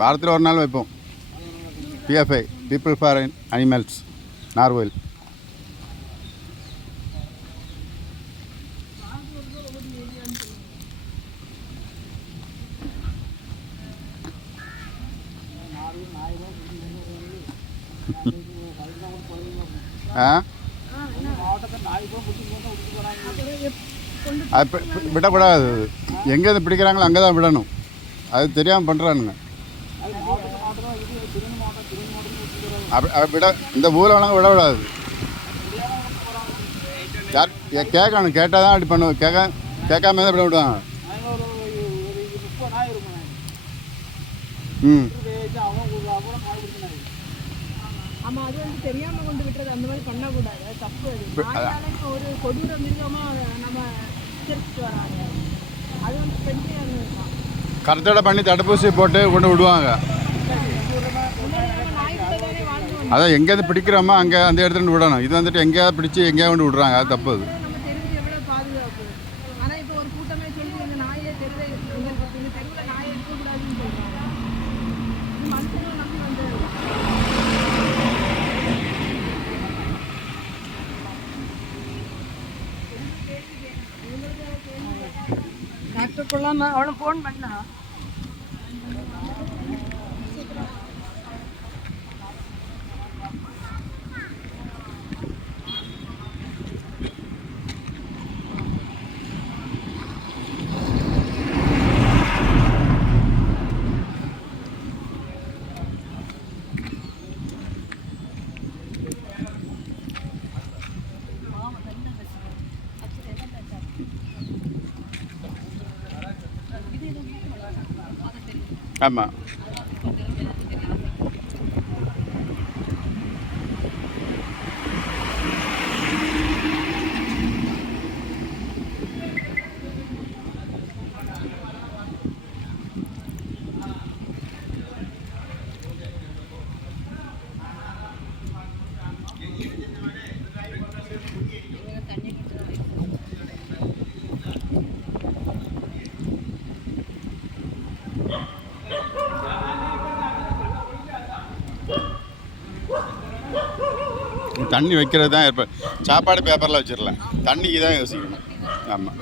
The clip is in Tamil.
வாரத்தில் ஒரு நாள் வைப்போம். PFI people for animals Nagercoil. அது விடக்கூடாது. எங்கேருந்து பிடிக்கிறாங்களோ அங்கே தான் விடணும். அது தெரியாமல் பண்ணுறானுங்க. விட இந்த ஊரில் வளங்க விடக்கூடாது. யார் கேட்கணும், கேட்டால் தான் அப்படி பண்ணுவோம். கேட்காம தான் விட விடுவாங்க. ம் ஆமாம், அது வந்து தெரியாமல் கொண்டு விட்டுறது அந்த மாதிரி பண்ணக்கூடாது. அது தப்பு. அது ஒரு கொடூர மிருகமாக நம்ம எச்சரிச்சுட்டு வராங்க. அது வந்து பெரிய கருத்தடை பண்ணி தடுப்பூசி போட்டு கொண்டு விடுவாங்க. அதான் எங்கேயாவது பிடிக்கிறோமோ அங்கே அந்த இடத்துல விடணும். இது வந்துட்டு எங்கேயாவது பிடிச்சி எங்கேயாவது கொண்டு விடுறாங்க. அது தப்பு. அது டாக்டர் கொள்ளாம அவனை ஃபோன் பண்ணா ஆமாம். தண்ணி வைக்கிறது தான் சாப்பாடு பேப்பரில் வச்சிடலாம். தண்ணிக்கு தான் யோசிக்கணும். ஆமாம்.